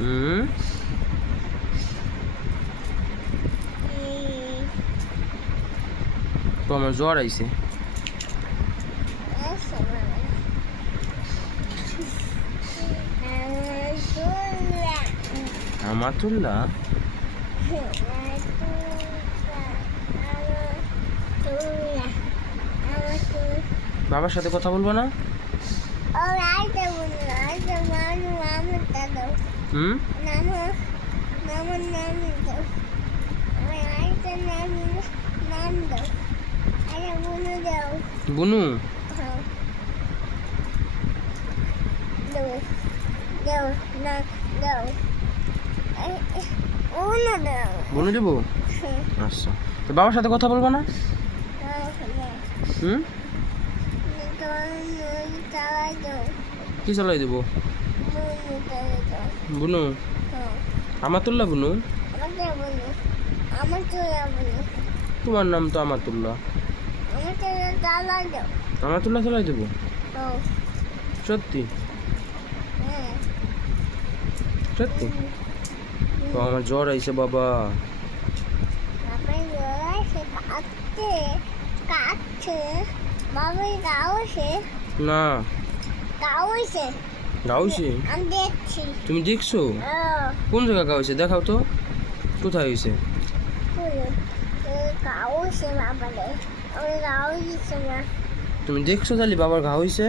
হুম তো আমার জ্বর আইছে। আমাতুল্লাহ বাবার সাথে কথা বলবো না? হুম বুনু বুনু দেবো। আচ্ছা, তো বাবার সাথে কথা বলবো না? হুম কি চালাই দেবো? বুনু আমাতুল্লাহ বুনু, তোমার নাম তো আমাতুল্লাহ। আমাতুল্লাহ চালাই দেবো সত্যি সত্যি? তো আমার জ্বর আইছে বাবা। না গাউছে? তুমি দেখছো? কোন জায়গা গাউছে দেখাও তো, কোথায় হয়েছে? তুমি দেখছো তাহলে বাবার ঘা হয়েছে?